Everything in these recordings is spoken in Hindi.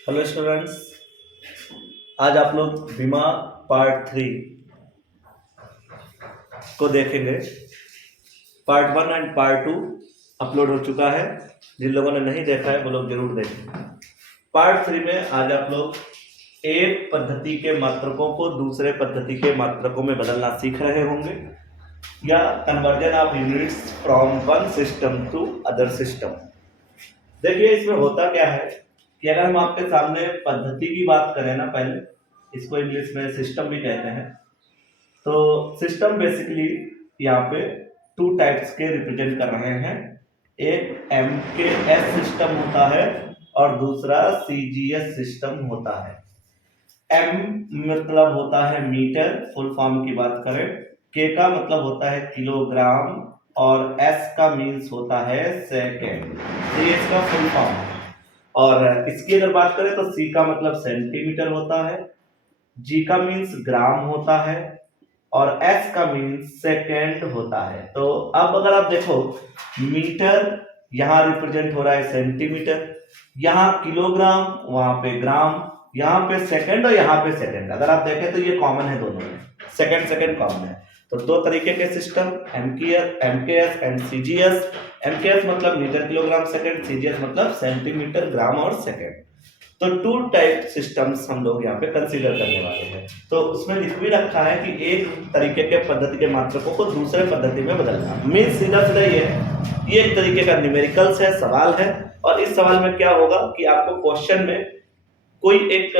हेलो स्टूडेंट्स, आज आप लोग बीमा पार्ट 3 को देखेंगे। पार्ट 1 एंड पार्ट 2 अपलोड हो चुका है। जिन लोगों ने नहीं देखा है वो लोग जरूर देखें। पार्ट 3 में आज आप लोग एक पद्धति के मात्रकों को दूसरे पद्धति के मात्रकों में बदलना सीख रहे होंगे, या conversion of units from one system to other system. देखिए, इसमें होता क्या है कि अगर हम आपके सामने पद्धति की बात करें ना, पहले इसको इंग्लिश में सिस्टम भी कहते हैं। तो सिस्टम बेसिकली यहाँ पे टू टाइप्स के रिप्रेजेंट कर रहे हैं। एक MKS सिस्टम होता है और दूसरा CGS सिस्टम होता है। M मतलब होता है मीटर, फुल फॉर्म की बात करें। K का मतलब होता है किलोग्राम और S का मीन्स होता है सेकेंड। तो ये इसका फुल फॉर्म है। और इसकी अगर बात करें तो C का मतलब सेंटीमीटर होता है, G का मीन्स ग्राम होता है और S का मीन्स सेकेंड होता है। तो अब अगर आप देखो, मीटर यहाँ रिप्रेजेंट हो रहा है सेंटीमीटर, यहाँ किलोग्राम, वहां पे ग्राम, यहाँ पे सेकंड और यहाँ पे सेकंड। अगर आप देखें तो ये कॉमन है, दोनों में सेकंड सेकंड कॉमन है। तो दो तरीके के system, MKS and CGS। MKS मतलब मीटर किलोग्राम सेकंड, CGS मतलब सेंटीमीटर ग्राम और सेकंड। तो टू टाइप सिस्टम्स हम लोग यहाँ पे कंसीडर करने वाले हैं। तो उसमें लिख भी रखा है कि एक तरीके के पद्धति के मात्रकों को दूसरे पद्धति में बदलना। मीन सीधा सीधा ये एक तरीके का न्यूमेरिकल्स है, सवाल है। और इस सवाल में क्या होगा कि आपको क्वेश्चन में कोई एक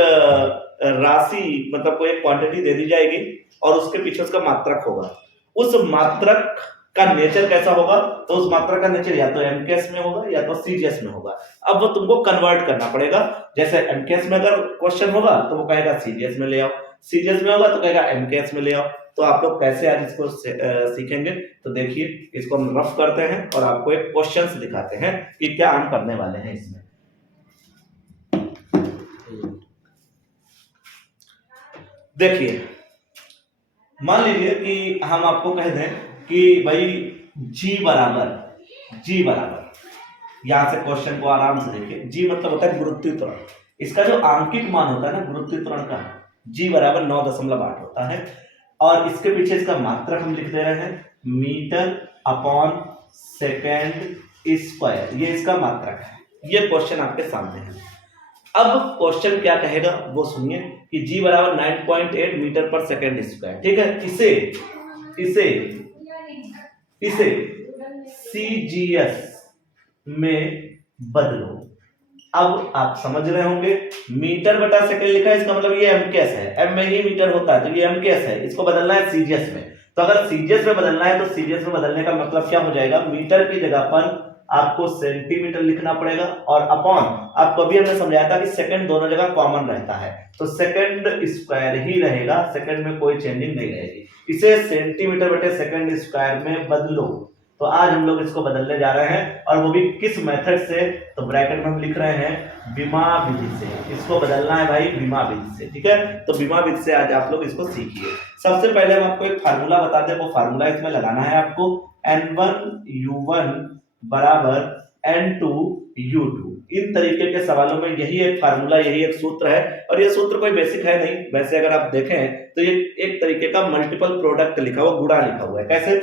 राशि, मतलब कोई एक क्वांटिटी दे दी जाएगी और उसके पीछे उसका मात्रक होगा। उस मात्रक का नेचर कैसा होगा, तो उस मात्रक का नेचर या तो MKS में होगा या तो CGS में होगा। अब वो तुमको कन्वर्ट करना पड़ेगा। जैसे MKS में अगर क्वेश्चन होगा तो वो कहेगा CGS में ले आओ, CGS में होगा तो कहेगा MKS में ले आओ। तो आप लोग कैसे आज इसको सीखेंगे, तो देखिए, इसको हम रफ करते हैं और आपको एक क्वेश्चन दिखाते हैं कि क्या हम करने वाले हैं इसमें। देखिए, मान लीजिए कि हम आपको कह दें कि भाई G बराबर, यहां से क्वेश्चन को आराम से देखिए। G मतलब होता है गुरुत्वीय त्वरण। इसका जो आंकिक मान होता है ना गुरुत्वीय त्वरण का, G बराबर 9.8 होता है। और इसके पीछे इसका मात्रक हम लिख दे रहे हैं, मीटर अपॉन सेकेंड स्क्वायर। ये इसका मात्रक है। ये क्वेश्चन आपके सामने है। अब क्वेश्चन क्या कहेगा वो सुनिए कि G बराबर 9.8 मीटर पर सेकेंड स्क्वायर। ठीक है, इसे CGS में बदलो। अब आप समझ रहे होंगे, मीटर बटा सेकंड लिखा है, इसका मतलब ये MKS है। M में ही मीटर होता है, तो ये MKS है। इसको बदलना है CGS में। तो अगर CGS में बदलना है तो CGS में बदलने का मतलब क्या हो जाएगा, मीटर की जगह पर आपको सेंटीमीटर लिखना पड़ेगा और अपॉन, आपको अभी हमने समझाया था कि सेकंड दोनों जगह कॉमन रहता है, तो सेकंड स्क्वायर ही रहेगा, सेकंड में कोई चेंजिंग नहीं रहेगी। इसे सेंटीमीटर बटे सेकंड स्क्वायर में बदलो। तो आज हम लोग इसको बदलने जा रहे हैं, और वो भी किस मेथड से, तो ब्रैकेट में हम लिख रहे हैं बीमा विधि से। इसको बदलना है भाई बीमा विधि से। ठीक है, तो बीमा विधि से आज आप लोग इसको सीखिए। सबसे पहले हम आपको एक फार्मूला बता दें, वो फार्मूला इसमें लगाना है आपको। N1U1 बराबर N2U2। इन तरीके के सवालों में यही एक फार्मूला, यही एक सूत्र है। और ये सूत्र कोई बेसिक है नहीं, वैसे अगर आप देखें तो ये एक तरीके का मल्टीपल प्रोडक्ट लिखा हुआ, गुणा लिखा हुआ है। कैसे,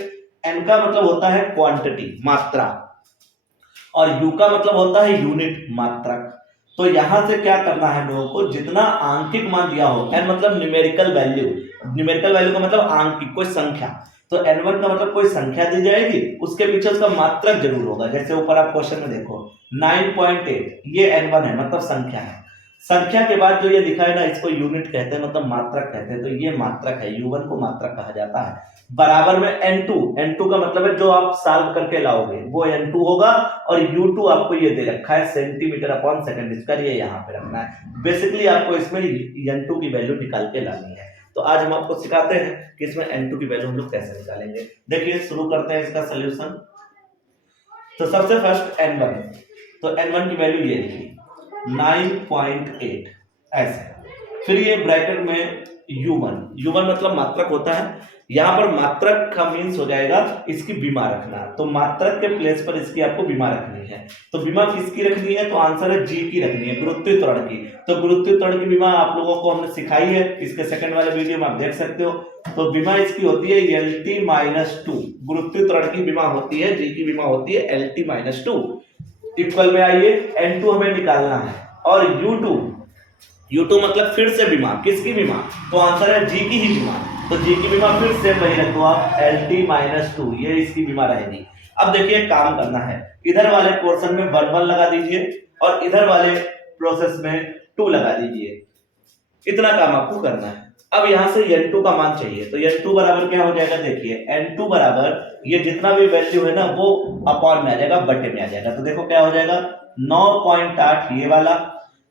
N का मतलब होता है क्वांटिटी, मात्रा, और U का मतलब होता है यूनिट, मात्रक। तो यहां से क्या करना है हम लोगों को, जितना आंकिक मान दिया हो, N मतलब न्यूमेरिकल वैल्यू, न्यूमेरिकल वैल्यू का मतलब आंकिक, कोई संख्या। तो N1 का मतलब कोई संख्या दी जाएगी, उसके पीछे उसका मात्रक जरूर होगा। जैसे ऊपर आप क्वेश्चन में देखो 9.8, ये N1 है, मतलब संख्या है। संख्या के बाद जो ये लिखा है ना, इसको यूनिट कहते हैं, मतलब मात्रक कहते हैं। तो ये मात्रक है, U1 को मात्रक कहा जाता है। बराबर में N2 का मतलब है जो आप सॉल्व करके लाओगे वो N2 होगा, और U2 आपको ये दे रखा है सेंटीमीटर अपॉन सेकंड स्क्वायर, ये यहाँ पे रखना है। बेसिकली आपको इसमें N2 की वैल्यू निकाल के लानी है। तो आज हम आपको सिखाते हैं कि इसमें N2 की वैल्यू हम लोग कैसे निकालेंगे। देखिए, शुरू करते हैं इसका सोल्यूशन। तो सबसे फर्स्ट N1, तो N1 की वैल्यू ये लिखी 9.8 ऐसे। फिर ये ब्रैकेट में U1 मतलब मात्रक होता है, यहाँ पर मात्रक का मीन्स हो जाएगा इसकी बीमा रखना, तो मात्रक के प्लेस पर इसकी आपको बीमा रखनी है। तो बीमा किसकी रखनी है, तो आंसर है जी की रखनी है, गुरुत्वीय त्वरण की। तो गुरुत्वीय त्वरण की बीमा आप लोगों को हमने सिखाई है, इसके सेकंड वाले वीडियो में आप देख सकते हो। तो बीमा इसकी होती है LT-2, गुरुत्वीय त्वरण की बीमा होती है, जी की बीमा होती है LT-2। इक्वल में आइए N2 हमें निकालना है, और U2 मतलब फिर से बीमा, किसकी बीमा, तो आंसर है जी की ही बीमा। तो जी की बीमा फिर से वही रखो आप LT-2, ये इसकी बीमा रहेगी। अब देखिए काम करना है, इधर वाले पोर्शन में 1 लगा दीजिए और इधर वाले प्रोसेस में 2 लगा दीजिए, इतना काम आपको करना है। अब यहां से N2 का मान चाहिए, तो N2 बराबर क्या हो जाएगा, देखिए N2 बराबर ये जितना भी वैल्यू है ना वो अपॉन में आ जाएगा, बटे में आ जाएगा। तो देखो क्या हो जाएगा 9.8 ये वाला,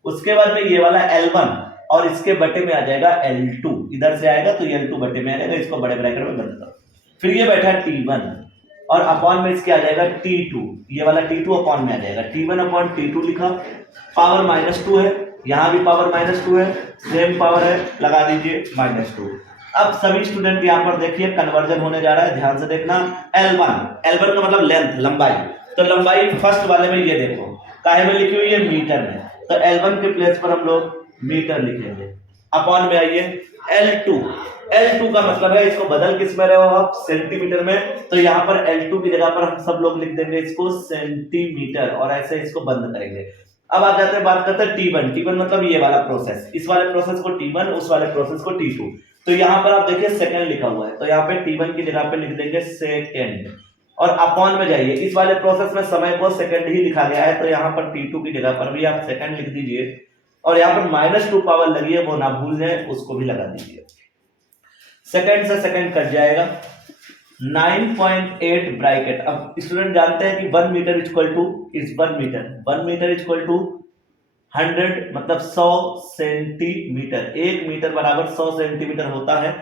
उसके बाद में ये वाला L1 और इसके बटे में आ जाएगा L2, इधर से आएगा तो L2 बटे में आ जाएगा, इसको बड़े ब्रैकेट में बंद करो। फिर ये बैठा T1 और अपॉन में इसके आ जाएगा T2, ये वाला T2 अपॉन में आ जाएगा, T1 अपॉन T2 लिखा, पावर -2 है, यहाँ भी पावर -2 है, सेम पावर है, लगा दीजिए -2। अब सभी स्टूडेंट यहाँ पर देखिए कन्वर्जन होने जा रहा है, ध्यान से देखना। L1 का मतलब लेंथ, लंबाई, तो लंबाई फर्स्ट वाले में ये देखो काहे में लिखी हुई है, मीटर में, तो L1 के प्लेस पर हम लोग मीटर लिखेंगे। अपॉन में आइए L2 का मतलब है, इसको बदल किस में रहे हो आप, सेंटीमीटर में, तो यहाँ पर L2 की जगह पर हम सब लोग लिख देंगे इसको सेंटीमीटर, और ऐसे इसको बंद करेंगे। अब आ जाते हैं, बात करते हैं T1 मतलब ये वाला प्रोसेस, इस वाले प्रोसेस को T1, उस वाले प्रोसेस को T2। तो यहाँ पर आप देखिए सेकंड लिखा हुआ है, तो यहाँ पे T1 की जगह पे लिख देंगे सेकंड, और अपॉन में जाइए, इस वाले प्रोसेस में समय को सेकंड ही लिखा गया है, तो यहाँ पर T2 की जगह पर भी आप सेकंड लिख दीजिए, और यहाँ पर -2 पावर लगी है वो ना भूल जाए, उसको भी लगा दीजिए। सेकंड से सेकंड कट जाएगा, 9.8 ब्रैकेट। अब स्टूडेंट जानते हैं कि 1 metre equal to 1 metre equal to 100 मतलब 100 सेंटीमीटर, 1 मीटर बराबर 100 सेंटीमीटर होता है।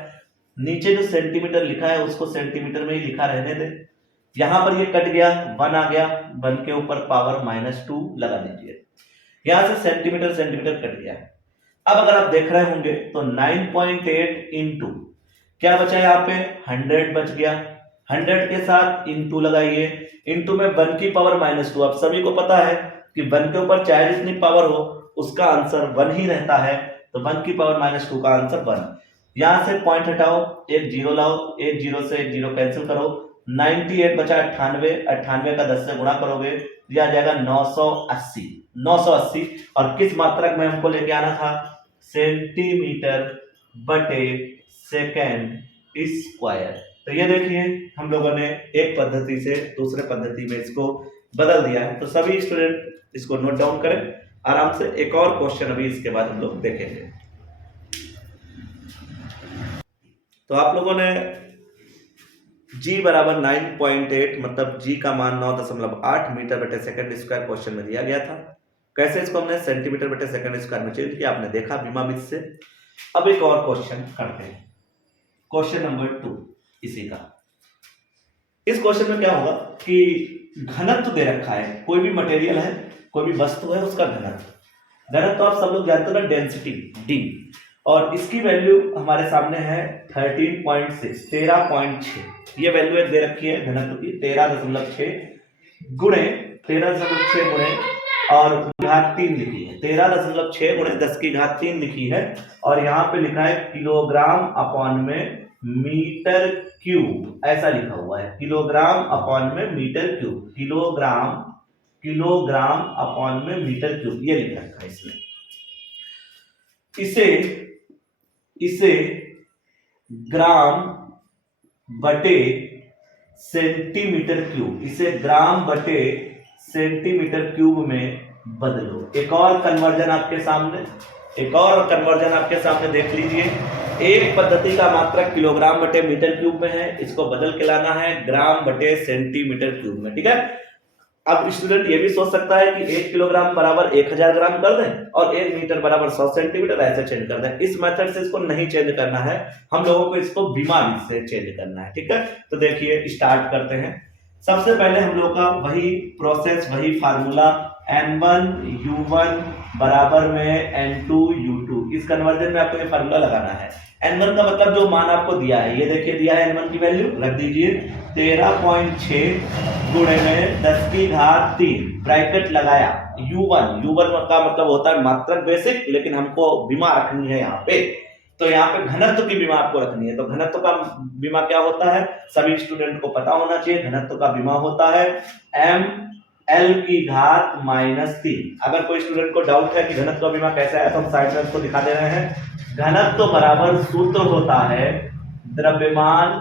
नीचे जो सेंटीमीटर लिखा है उसको सेंटीमीटर में ही लिखा रहने दे, यहां पर ये कट गया, 1 आ गया, 1 के ऊपर पावर -2 लगा दीजिए, यहां से सेंटीमीटर कट गया। अब अगर आप देख रहे होंगे तो 9.8 इंटू क्या बचा यहाँ पे 100 बच गया, 100 के साथ इंटू लगाइए, इंटू में 1 की पावर -2। अब सभी को पता है कि 1 के ऊपर चाहे जितनी पावर हो उसका आंसर 1 ही रहता है, तो 1 की पावर -2 का आंसर 1। यहां से पॉइंट हटाओ, एक जीरो लाओ, एक जीरो से एक जीरो कैंसिल करो, 98 बचा 98 का 10 से गुणा करोगे, यह आ जाएगा 980। और किस मात्रक में हमको लेके आना था, सेंटीमीटर बटे सेकेंड स्क्वायर। तो ये देखिए हम लोगों ने एक पद्धति से दूसरे पद्धति में इसको बदल दिया है। तो सभी स्टूडेंट इसको नोट डाउन करें आराम से। एक और क्वेश्चन अभी इसके बाद हम लोग देखेंगे। तो आप लोगों ने G बराबर 9.8 मतलब G का मान 9.8 मीटर बटे सेकंड स्क्वायर क्वेश्चन में दिया गया था। कैसे इसको हमने सेंटीमीटर बटे सेकंड स्क्वायर में चेंज किया आपने देखा बीमा विधि से। अब एक और क्वेश्चन करते हैं, क्वेश्चन नंबर 2 इसी का। इस क्वेश्चन में क्या होगा कि घनत्व दे रखा है, कोई भी मटेरियल है, कोई भी वस्तु है, उसका घनत्व तो आप सब लोग जानते हो ना, डेंसिटी D, और इसकी वैल्यू हमारे सामने है 13.6 ये वैल्यू एक दे रखी है घनत्व की 13.6 गुणे 13.6 गुणे और घात 3 लिखी है, 13.6 गुणे 10 की घात 3 लिखी है, और यहाँ पे लिखा है किलोग्राम अपॉन में मीटर क्यूब, ऐसा लिखा हुआ है किलोग्राम अपॉन में मीटर क्यूब, किलोग्राम अपॉन में मीटर क्यूब ये लिख रखा है इसमें। इसे ग्राम बटे सेंटीमीटर क्यूब, इसे ग्राम बटे सेंटीमीटर क्यूब में बदलो। एक और कन्वर्जन आपके सामने देख लीजिए। एक पद्धति का मात्रक किलोग्राम बटे मीटर क्यूब में है, इसको बदल के लाना है ग्राम बटे सेंटीमीटर क्यूब में, ठीक है। अब स्टूडेंट ये भी सोच सकता है कि 1 किलोग्राम बराबर 1000 ग्राम कर दें और 1 मीटर बराबर 100 सेंटीमीटर, ऐसे चेंज कर दें। इस मेथड से इसको नहीं चेंज करना है, हम लोगों को इसको बीमा से चेंज करना है, ठीक है। तो देखिए स्टार्ट करते हैं। सबसे पहले हम लोग का वही प्रोसेस, वही फार्मूला N1 U1 बराबर में N2 U2। इस कन्वर्जन में आपको ये फार्मूला लगाना है। N1 का मतलब जो मान आपको दिया है, ये देखिए दिया है N1 की वैल्यू, रख दीजिए 13.6 गुणे में 10 की घात 3 ब्रैकेट लगाया। U1 का मतलब होता है मात्रक बेसिक, लेकिन हमको बीमा रखनी है यहाँ पे, तो यहाँ पे घनत्व की बीमा आपको रखनी है। तो घनत्व का बीमा क्या होता है, सभी स्टूडेंट को पता होना चाहिए। घनत्व का बीमा होता है m l की घात -3। अगर कोई स्टूडेंट को डाउट है कि घनत्व का बीमा कैसे है, तो हम साइड में उसको दिखा दे रहे हैं। घनत्व बराबर सूत्र होता है द्रव्यमान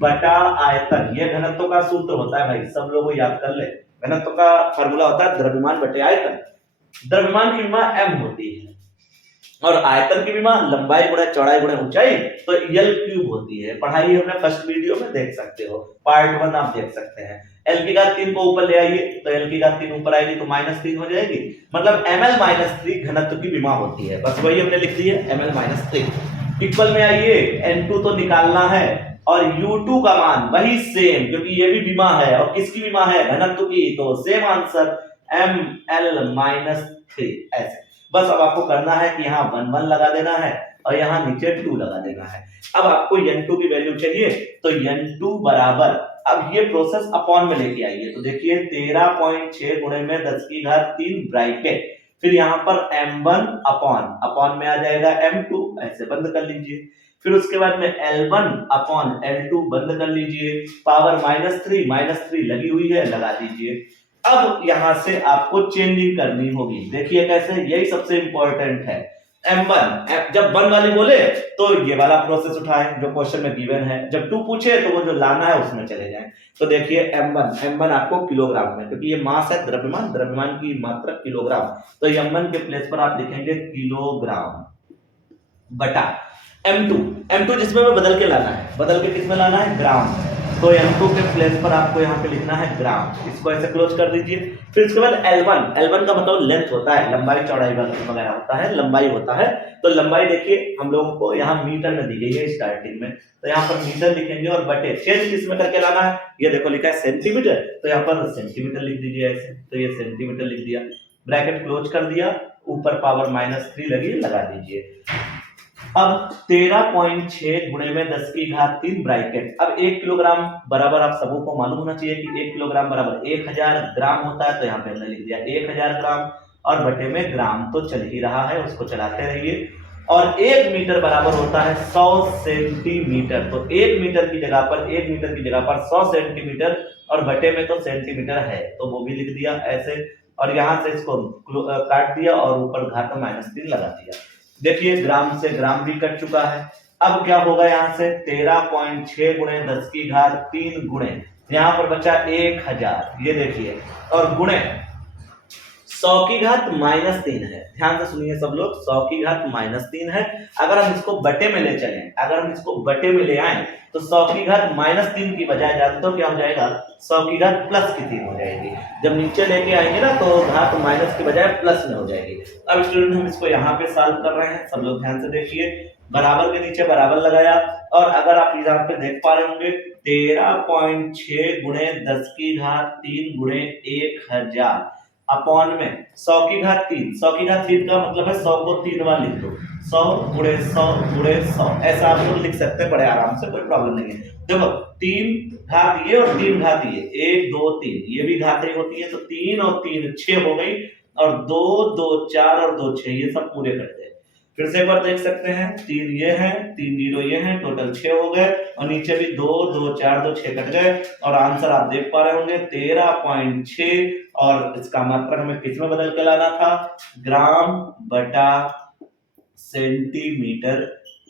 बटा आयतन। ये घनत्व का सूत्र होता है भाई, सब लोग याद कर ले। घनत्व का फार्मूला होता है द्रव्यमान बटे आयतन। द्रव्यमान की बीमा m होती है और आयतन की बीमा लंबाई गुणा चौड़ाई गुणा ऊंचाई, तो L क्यूब होती है। पढ़ाई हमने फर्स्ट वीडियो में देख सकते हो, पार्ट 1 आप देख सकते हैं। L की घात 3 को ऊपर ले आइए, तो L की घात 3 ऊपर आएगी तो -3 हो जाएगी, मतलब ml -3 घनत्व की बीमा होती है। बस वही हमने लिख दी है, ml -3। इक्वल में आइए, N2 तो निकालना है और U2 का मान वही सेम, क्योंकि ये भी बीमा है। और किसकी बीमा है, घनत्व की, तो सेम आंसर ml -3। ऐसे बस अब आपको करना है कि यहाँ 1 1 लगा देना है और यहाँ नीचे 2 लगा देना है। अब आपको n2 की वैल्यू चाहिए, तो n2 बराबर, अब ये प्रोसेस अपॉन में लेके आइए, तो देखिए 13.6 गुणे में 10 की घात 3 ब्रैकेट, फिर यहाँ पर m1 अपॉन में आ जाएगा m2, ऐसे बंद कर लीजिए। फिर उसके बाद में L1 अपॉन L2 बंद कर लीजिए, पावर -3 लगी हुई है, लगा दीजिए। अब यहां से आपको चेंजिंग करनी होगी, देखिए कैसे, यही सबसे इंपॉर्टेंट है। M1 जब 1 वाली बोले तो ये वाला प्रोसेस उठाएं जो क्वेश्चन में गिवन है, जब 2 पूछे तो वो जो लाना है उसमें चले जाएं। तो देखिए M1 आपको किलोग्राम में, क्योंकि ये मास है, द्रव्यमान की मात्रा किलोग्राम, तो M1 के प्लेस पर आप लिखेंगे किलोग्राम बटा M2 जिसमें में बदल के लाना है, बदल के किसमें लाना है, ग्राम, तो M2 के प्लेस पर आपको यहाँ पे लिखना है ग्राम। इसको ऐसे क्लोज कर दीजिए। फिर उसके बाद L1 का मतलब लेंथ होता है, लंबाई चौड़ाई वगैरह होता है, लंबाई होता है। तो लंबाई देखिए हम लोगों को यहाँ मीटर में दी गई है स्टार्टिंग में, तो यहाँ पर मीटर लिखेंगे और बटे चेंज किसमें करके लाना है, ये देखो लिखा है सेंटीमीटर, तो यहाँ पर सेंटीमीटर लिख दीजिए ऐसे, तो ये सेंटीमीटर लिख दिया, ब्रैकेट क्लोज कर दिया, ऊपर पावर -3 लगी, लगा दीजिए। अब 13.6 गुणे में 10 की घात 3 ब्रैकेट। अब 1 किलोग्राम बराबर आप सबों को मालूम होना चाहिए कि 1 किलोग्राम बराबर 1000 ग्राम होता है, तो यहाँ पे हमने लिख दिया 1000 ग्राम, और बटे में ग्राम तो चल ही रहा है, उसको चलाते रहिए। और 1 मीटर बराबर होता है 100 सेंटीमीटर, तो 1 मीटर की जगह पर 100 सेंटीमीटर, और बटे में तो सेंटीमीटर है, तो वो भी लिख दिया ऐसे, और यहाँ से इसको काट दिया और ऊपर घात -3 लगा दिया। देखिए ग्राम से ग्राम भी कट चुका है। अब क्या होगा, यहाँ से 13.6 गुणे 10 की घात 3 गुणे, यहाँ पर बचा 1000, ये देखिए, और गुणे 100 की घात -3 है, ध्यान से सुनिए सब लोग, 100 की घात -3 है। अगर हम इसको बटे में ले चलें, अगर हम इसको बटे में ले आए, तो 100 की घात -3 की बजाय जानते हो क्या हो जाएगा, 100 की घात +3 हो जाएगी। जब नीचे लेके आएंगे ना, तो घात माइनस की बजाय प्लस में हो जाएगी। अब स्टूडेंट हम इसको यहाँ पे सॉल्व कर रहे हैं, सब लोग ध्यान से देखिए, बराबर के नीचे बराबर लगाया, और अगर आप यहाँ पे देख पा रहे होंगे 13.6 गुणे 10 की घात 3 गुणे 1000 अपॉन में 100 की घात 3, 100 की घात 3 का मतलब है 100 को 3 बार लिख दो, 100 गुणे 100 गुणे 100, ऐसा आप लोग लिख सकते हैं बड़े आराम से, कोई प्रॉब्लम नहीं है। देखो 3 घात ये और 3 घात ये, 1 2 3, ये भी घातें होती है, तो 3 और 3 6 हो गई, और 2 2 4 और 2 6, ये सब पूरे करते हैं। फिर से एक बार देख सकते हैं, 3 ये हैं, 3 0 ये हैं, टोटल 6 हो गए, और नीचे भी 2 2 4 2 6 कट गए, और आंसर आप देख पा रहे होंगे 13.6, और इसका मात्रक हमें किस में बदल के लाना था, ग्राम बटा सेंटीमीटर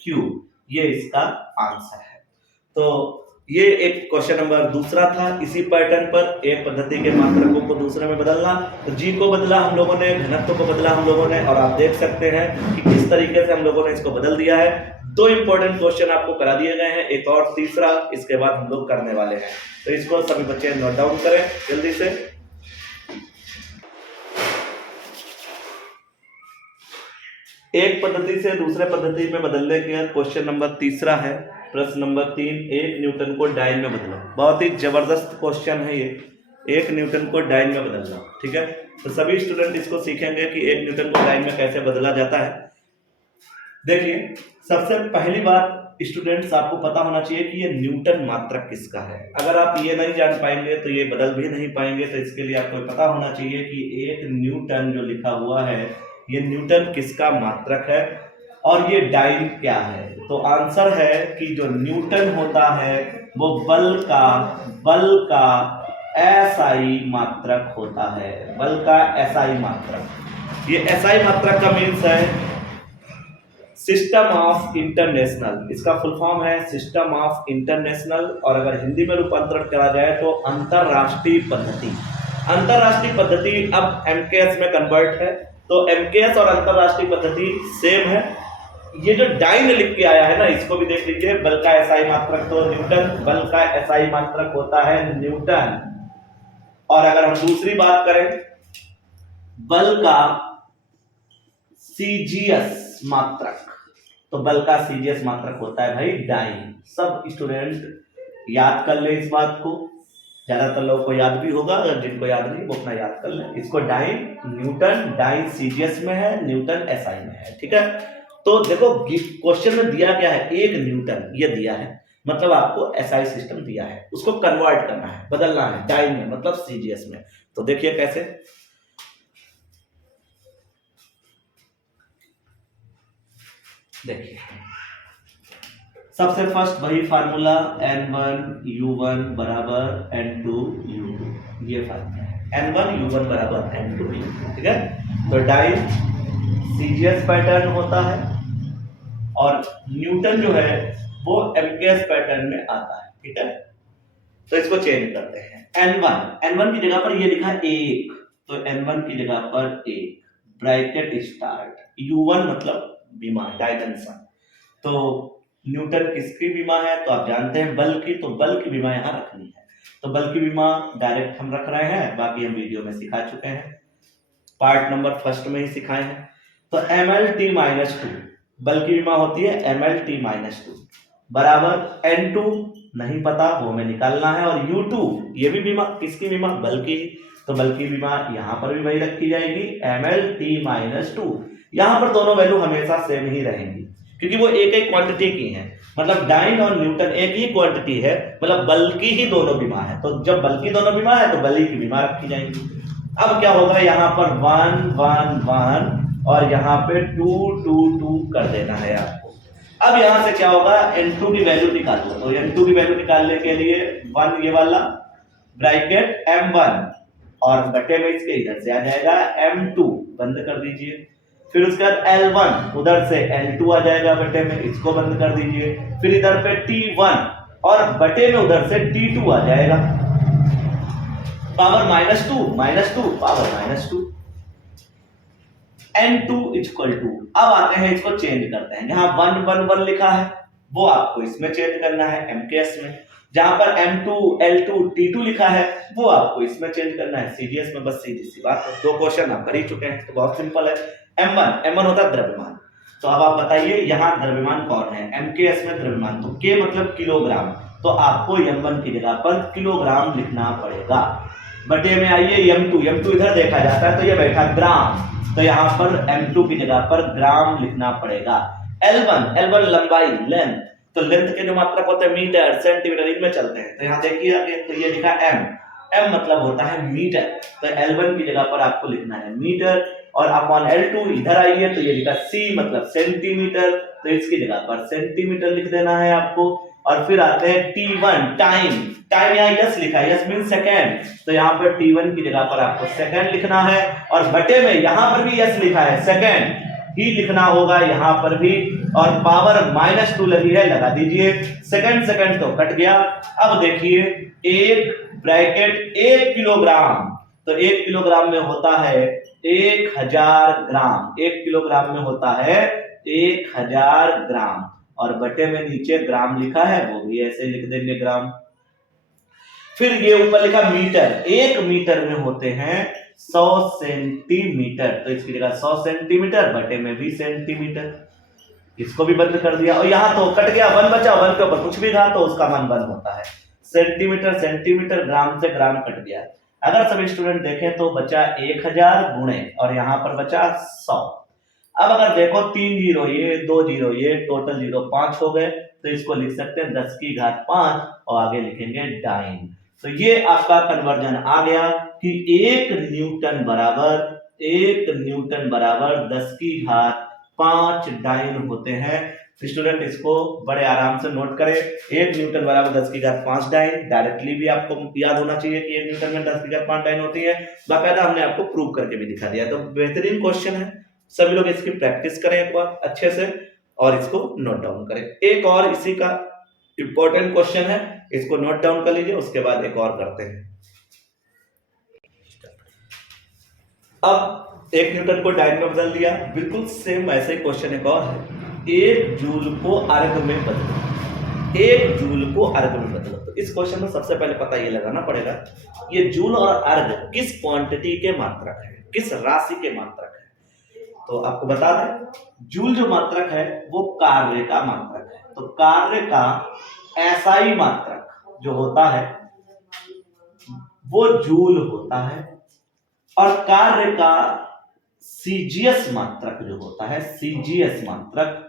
क्यूब, ये इसका आंसर है। तो ये एक क्वेश्चन नंबर दूसरा था, इसी पैटर्न पर एक पद्धति के मात्रकों को दूसरे में बदलना, तो जी को बदला हम लोगों ने, घनत्व को बदला हम लोगों ने, और आप देख सकते हैं कि किस तरीके से हम लोगों ने इसको बदल दिया है। 2 इंपॉर्टेंट क्वेश्चन आपको करा दिए गए हैं, एक और तीसरा इसके बाद हम लोग करने वाले हैं, तो इसको सभी बच्चे नोट डाउन करें जल्दी से। एक पद्धति से दूसरे पद्धति में बदलने के क्वेश्चन नंबर तीसरा है, प्रश्न नंबर 3, 1 न्यूटन को डाइन में बदलो। बहुत ही जबरदस्त क्वेश्चन है ये, 1 न्यूटन को डाइन में बदलना, ठीक है। तो सभी स्टूडेंट इसको सीखेंगे कि 1 न्यूटन को टाइम में कैसे बदला जाता है। देखिए, सबसे पहली बात स्टूडेंट्स आपको पता होना चाहिए कि ये न्यूटन मात्रक किसका है। अगर आप ये नहीं जान पाएंगे तो ये बदल भी नहीं पाएंगे। तो इसके लिए आपको पता होना चाहिए कि 1 न्यूटन जो लिखा हुआ है ये न्यूटन किसका मात्रक है और ये डाइन क्या है। तो आंसर है कि जो न्यूटन होता है वो बल का एसआई मात्रक होता है। बल का एसआई मात्रक, ये एसआई मात्रक का मीन्स है सिस्टम ऑफ इंटरनेशनल। इसका फुल फॉर्म है सिस्टम ऑफ इंटरनेशनल, और अगर हिंदी में रूपांतरण करा जाए तो अंतरराष्ट्रीय पद्धति। अंतरराष्ट्रीय पद्धति अब एमकेएस में कन्वर्ट है, तो एमकेएस और अंतरराष्ट्रीय पद्धति सेम है। ये जो डाइन लिख के आया है ना, इसको भी देख लीजिए। बल का एसआई मात्रक तो न्यूटन, बल का एसआई मात्रक होता है न्यूटन। और अगर हम दूसरी बात करें बल का सीजीएस मात्रक, तो बल का सीजीएस मात्रक होता है भाई डाइन। सब स्टूडेंट याद कर ले इस बात को, ज्यादातर लोगों को याद भी होगा, अगर जिनको याद नहीं वो अपना याद कर ले इसको। डाइन न्यूटन, डाइन सीजीएस में है, न्यूटन एसआई में है, ठीक है। तो देखो क्वेश्चन में दिया क्या है, 1 न्यूटन ये दिया है, मतलब आपको एसआई सिस्टम दिया है, उसको कन्वर्ट करना है, बदलना है डाइन में, मतलब सीजीएस में। तो देखिए कैसे। देखिए सबसे फर्स्ट वही फार्मूला N1U1 बराबर N2U2, ये फार्मूला है N1U1 बराबर N2U2, ठीक है। तो डाइन सीजीएस पैटर्न होता है और न्यूटन जो है वो एमकेएस पैटर्न में आता है, ठीक है। तो इसको चेंज करते हैं। N1 की जगह पर ये लिखा है 1, तो N1 की जगह पर 1 ब्रैकेट स्टार्ट। U1 मतलब विमा, डायमेंशन। तो न्यूटन किसकी विमा है तो आप जानते हैं बल की, तो बल की विमा यहां रखनी है। तो बल की विमा डायरेक्ट हम रख रहे हैं, बाकी हम वीडियो में सिखा चुके हैं, पार्ट नंबर फर्स्ट में ही सिखाए हैं। तो mlt-2 बल की विमा होती है mlt-2 बराबर N2 नहीं पता, वो हमें निकालना है, और U2 ये भी विमा किसकी विमा, बल की। तो बल की विमा यहां पर भी वही रखी जाएगी mlt-2। यहां पर दोनों वैल्यू हमेशा सेम ही रहेंगी क्योंकि वो एक एक क्वांटिटी की है, मतलब डाइन और न्यूटन एक ही क्वांटिटी है, मतलब बल की ही दोनों विमा है। तो जब बल की दोनों विमा है तो बल की विमा रखी जाएगी। अब क्या होगा, यहाँ पर 1 1 1 और यहाँ पे 2 2 2 कर देना है आपको। अब यहाँ से क्या होगा, N2 की वैल्यू निकाल लो। तो N2 की वैल्यू निकालने के लिए 1 ये वाला ब्रैकेट M1 और बटे में इसके इधर से आ जाएगा M2, बंद कर दीजिए। फिर उसके बाद L1 उधर से L2 आ जाएगा बटे में, इसको बंद कर दीजिए। फिर इधर पे T1 और बटे में उधर से T2 आ जाएगा, power -2 power -2 N2 equal to. अब आते हैं इसको चेंज करते हैं, जहां 1 1 1 लिखा है वो आपको इसमें चेंज करना है एमकेएस में, जहां पर M2 L2 T2 लिखा है वो आपको इसमें चेंज करना है सीजीएस में। बस सीधी सी बात है, 2 क्वेश्चन आप कर ही चुके हैं, तो बहुत सिंपल है। M1 होता है द्रव्यमान। तो अब आप बताइए यहाँ द्रव्यमान कौन है, एमकेएस में द्रव्यमान, तो K मतलब किलोग्राम, तो आपको M1 की जगह पर किलोग्राम लिखना पड़ेगा। बटे में आइए M2 इधर देखा जाता है तो ये बैठा ग्राम, तो यहाँ पर M2 की जगह पर ग्राम लिखना पड़ेगा। L1 लंबाई, लेंथ, तो लेंथ के जो मात्रक होते हैं मीटर सेंटीमीटर, इनमें चलते हैं। तो यहाँ देखिए आगे, तो ये लिखा M मतलब होता है मीटर, तो L1 की जगह पर आपको लिखना है मीटर, और अपॉन L2 इधर आइए तो ये लिखा C मतलब सेंटीमीटर, तो इसकी जगह पर सेंटीमीटर लिख देना है आपको। और फिर आते हैं T1 टाइम यहाँ यस लिखा है, यस मीन सेकेंड, तो यहाँ पर T1 की जगह पर आपको सेकेंड लिखना है, और बटे में यहाँ पर भी यस लिखा है, सेकेंड ही लिखना होगा यहाँ पर भी, और पावर -2 लगी है, लगा दीजिए। सेकेंड तो कट गया। अब देखिए 1 ब्रैकेट 1 किलोग्राम, तो 1 किलोग्राम में होता है 1000 ग्राम, 1 किलोग्राम में होता है 1000 ग्राम, और बटे में नीचे ग्राम लिखा है वो भी ऐसे लिख देंगे ग्राम। फिर ये ऊपर लिखा मीटर, 1 मीटर में होते हैं 100 सेंटीमीटर, तो इसकी जगह 100 सेंटीमीटर, बटे में भी सेंटीमीटर, इसको भी बंद कर दिया। और यहाँ तो कट गया, 1 बचा, 1 के ऊपर कुछ भी था तो उसका मान 1 होता है। सेंटीमीटर ग्राम से ग्राम कट गया। अगर सभी स्टूडेंट देखें तो बचा 1000 गुणे और यहाँ पर बचा 100। अब अगर देखो 3 जीरो ये 2 जीरो ये टोटल जीरो 5 हो गए, तो इसको लिख सकते हैं 10 की घात 5 और आगे लिखेंगे डाइन। तो ये आपका कन्वर्जन आ गया कि 1 न्यूटन बराबर 10 की घात 5 डाइन होते हैं। स्टूडेंट इसको बड़े आराम से नोट करें, 1 न्यूटन बराबर 10 की घात 5 डाइन। डायरेक्टली भी आपको याद होना चाहिए कि 1 न्यूटन में 10 की घात 5 डाइन होती है, बाकायदा हमने आपको प्रूव करके भी दिखा दिया। तो बेहतरीन क्वेश्चन है, सभी लोग इसकी प्रैक्टिस करें एक बार अच्छे से और इसको नोट डाउन करें। एक और इसी का इंपॉर्टेंट क्वेश्चन है, इसको नोट डाउन कर लीजिए, उसके बाद एक और करते हैं। अब 1 न्यूटन को डाइन में बदल दिया, बिल्कुल सेम ऐसे ही क्वेश्चन एक और है, 1 जूल को अर्ग में बदलो। 1 जूल को अर्ग में बदलो। तो इस क्वेश्चन में सबसे पहले पता ये लगाना पड़ेगा ये जूल और अर्ग किस क्वांटिटी के मात्रक है, किस राशि के मात्रक है। तो आपको बता दें, जूल जो मात्रक है वो कार्य का मात्रक है। तो कार्य का एसआई मात्रक जो होता है वो जूल होता है, और कार्य का सीजीएस मात्रक जो होता है, सीजीएस मात्रक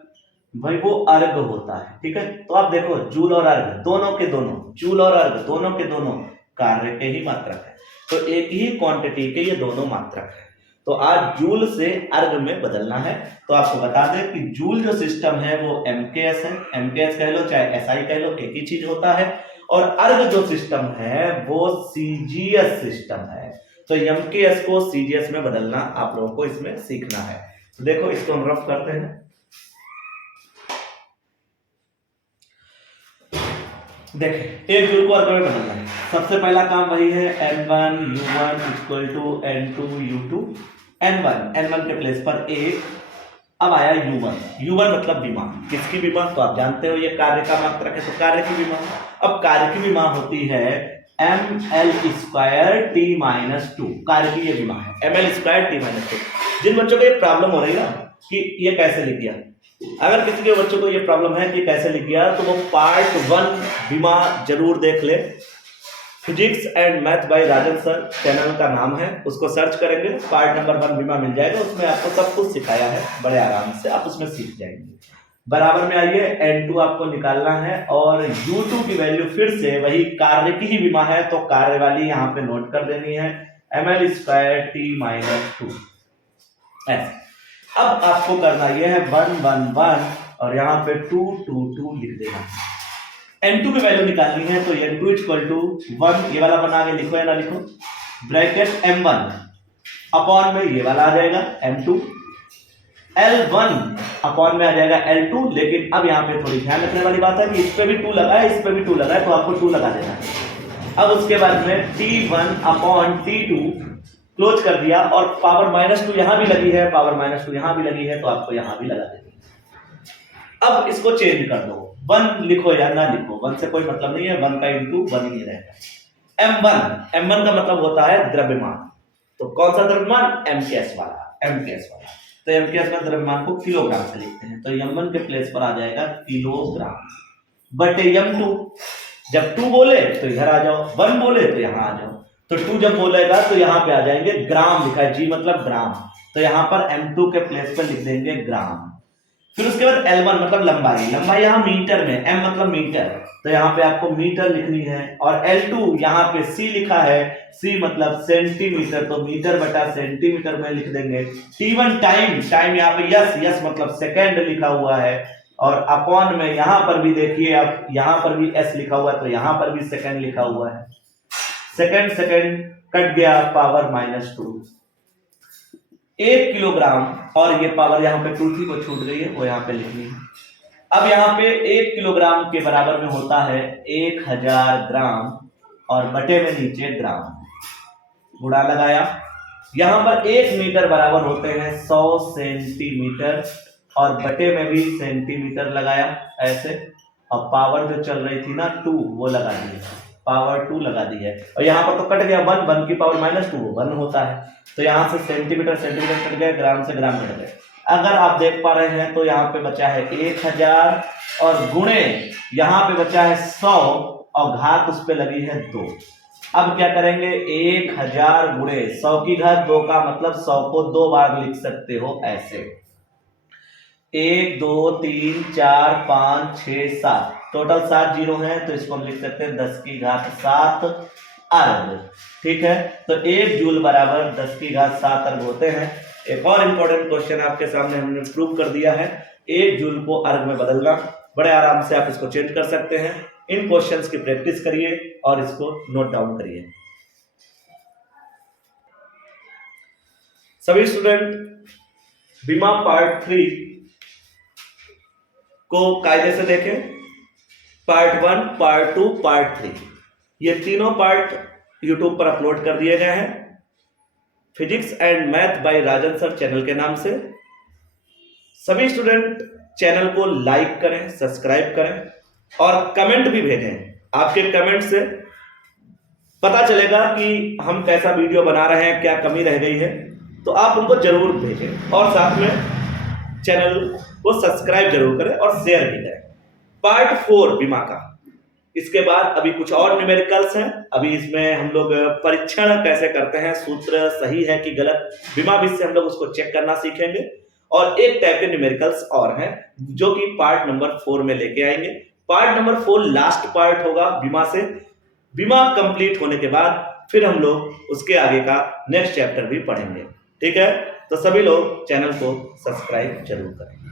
भाई वो अर्ग होता है। ठीक है, तो आप देखो जूल और अर्ग दोनों के दोनों, जूल और अर्ग दोनों के दोनों कार्य के ही मात्रक है। तो एक ही क्वांटिटी के ये दोनों मात्रक है। तो आज जूल से अर्ग में बदलना है। तो आपको बता दें कि जूल जो सिस्टम है वो एमकेएस है, एमकेएस कह लो चाहे एसआई कह लो, एक ही चीज होता है। और अर्ग जो सिस्टम है वो सीजीएस सिस्टम है। तो एमकेएस को सीजीएस में बदलना आप लोगों को इसमें सीखना है। तो देखो इसको हम रफ करते हैं। देखें 1 जूल को अर्ग में बदलना है, सबसे पहला काम वही है, n1 u1 equal to n2 u2। n1 के प्लेस पर 1, अब आया u1 मतलब विमा, किसकी विमा, तो आप जानते हो ये कार्य का मात्रक है, तो कार्य की विमा। अब कार्य की विमा होती है ml² t-2, कार्य की ये विमा है ml² t-2। जिन बच्चों को ये प्रॉब्लम हो रही है ना कि ये कैसे लिख दिया, अगर किसी के बच्चों को ये प्रॉब्लम है कि कैसे लिख दिया, तो वो पार्ट 1 विमा जरूर देख ले। Physics and math bye Rajan sir channel का नाम है, उसको सर्च करेंगे, पार्ट नंबर 1 विमा मिल जाएगा, उसमें आपको सब कुछ सिखाया है, बड़े आराम से आप उसमें सीख जाएंगे। बराबर में आइए, n2 आपको निकालना है और u2 की वैल्यू फिर से वही कार्य की ही विमा है, तो कार्य वाली यहाँ पे नोट कर देनी है ml² t-2 ऐसे। अब आपको करना यह है 1 1 1 और यहाँ पे 2 2 2 लिख देना। n2 की वैल्यू निकालनी है, तो n2 इक्वल टू 1, ये वाला बना के लिखो या ना लिखो, ब्रैकेट m1 अपॉन में ये वाला आ जाएगा m2, L1 अपॉन में आ जाएगा L2। लेकिन अब यहाँ पे थोड़ी ध्यान रखने वाली बात है कि इस पे भी 2 लगा है, इस पे भी 2 लगा है, तो आपको 2 लगा देना है। अब उसके बाद में T1 अपॉन T2 क्लोज कर दिया, और पावर -2 यहां भी लगी है, पावर -2 यहां भी लगी है, तो आपको यहां भी लगा देनी है। अब इसको चेंज कर दो, 1 लिखो या ना लिखो, 1 से कोई मतलब नहीं है, 1 का इंटू 1 ही रहेगा। m1 का मतलब होता है द्रव्यमान, तो कौन सा द्रव्यमान, mks वाला। तो mks का द्रव्यमान को किलोग्राम से लिखते हैं, तो m1 के प्लेस पर आ जाएगा किलोग्राम बटे m2। जब 2 बोले तो इधर आ जाओ, 1 बोले तो यहां आ जाओ, तो 2 जब बोलेगा तो यहां पे आ जाएंगे ग्राम, लिखा है g मतलब ग्राम, तो यहां पर m2 के प्लेस पर लिख देंगे ग्राम। फिर उसके बाद L1 मतलब लंबाई, लंबाई यहां मीटर में, m मतलब मीटर, तो यहां पे आपको मीटर लिखनी है, और L2 यहां पे c लिखा है, c मतलब सेंटीमीटर, तो मीटर बटा सेंटीमीटर में लिख देंगे। T1 टाइम यहां पे यस मतलब सेकंड लिखा हुआ है, और अपॉन में यहां पर भी देखिए, अब यहां पर भी s लिखा हुआ है, तो यहां पर भी सेकंड लिखा हुआ है, सेकंड कट गया, पावर -2, 1 किलोग्राम, और ये पावर यहाँ पे 2 थी वो छूट गई है, वो यहाँ पे लिखनी है। अब यहाँ पे 1 किलोग्राम के बराबर में होता है 1000 ग्राम, और बटे में नीचे ग्राम, गुणा लगाया। यहाँ पर 1 मीटर बराबर होते हैं 100 सेंटीमीटर, और बटे में भी सेंटीमीटर लगाया ऐसे, और पावर जो चल रही थी ना 2 वो लगा दी, पावर 2 लगा दी है, और यहाँ पर तो कट गया 1 की पावर -2 1 होता है, तो यहाँ से सेंटीमीटर कट गया, ग्राम से ग्राम कट गया। अगर आप देख पा रहे हैं तो यहाँ पे बचा है 1000, और गुणे यहाँ पे बचा है 100, और घात उस पे लगी है 2, अब क्या करेंगे, 1000 गुणे 100 की घात 2 का मतलब 100 को 2 बार लिख सकते हो ऐसे, 1 2 3 4 5 6 7, टोटल 7 जीरो है तो इसको हम लिख सकते हैं 10 की घात 7 अर्ग। ठीक है, तो 1 जूल बराबर 10 की घात 7 अर्ग होते हैं। एक और इंपॉर्टेंट क्वेश्चन आपके सामने हमने प्रूव कर दिया है, 1 जूल को अर्ग में बदलना, बड़े आराम से आप इसको चेंज कर सकते हैं। इन क्वेश्चंस की प्रैक्टिस करिए और इसको नोट डाउन करिए। सभी स्टूडेंट बीमा पार्ट 3 को कायदे से देखें, पार्ट 1, पार्ट 2, पार्ट 3, ये तीनों पार्ट यूट्यूब पर अपलोड कर दिए गए हैं, physics and math bye Rajan sir channel के नाम से। सभी स्टूडेंट चैनल को लाइक करें, सब्सक्राइब करें और कमेंट भी भेजें। आपके कमेंट से पता चलेगा कि हम कैसा वीडियो बना रहे हैं, क्या कमी रह गई है, तो आप उनको जरूर भेजें और साथ में चैनल को सब्सक्राइब जरूर करें और शेयर भी करें। पार्ट 4 बीमा का, इसके बाद अभी कुछ और न्यूमेरिकल्स हैं। अभी इसमें हम लोग परीक्षण कैसे करते हैं, सूत्र सही है कि गलत, बीमा विधि से हम लोग उसको चेक करना सीखेंगे। और एक टाइप के न्यूमेरिकल्स और हैं जो कि पार्ट नंबर 4 में लेके आएंगे। पार्ट नंबर 4 लास्ट पार्ट होगा बीमा से। बीमा कंप्लीट होने के बाद फिर हम लोग उसके आगे का नेक्स्ट चैप्टर भी पढ़ेंगे। ठीक है, तो सभी लोग चैनल को सब्सक्राइब जरूर करें।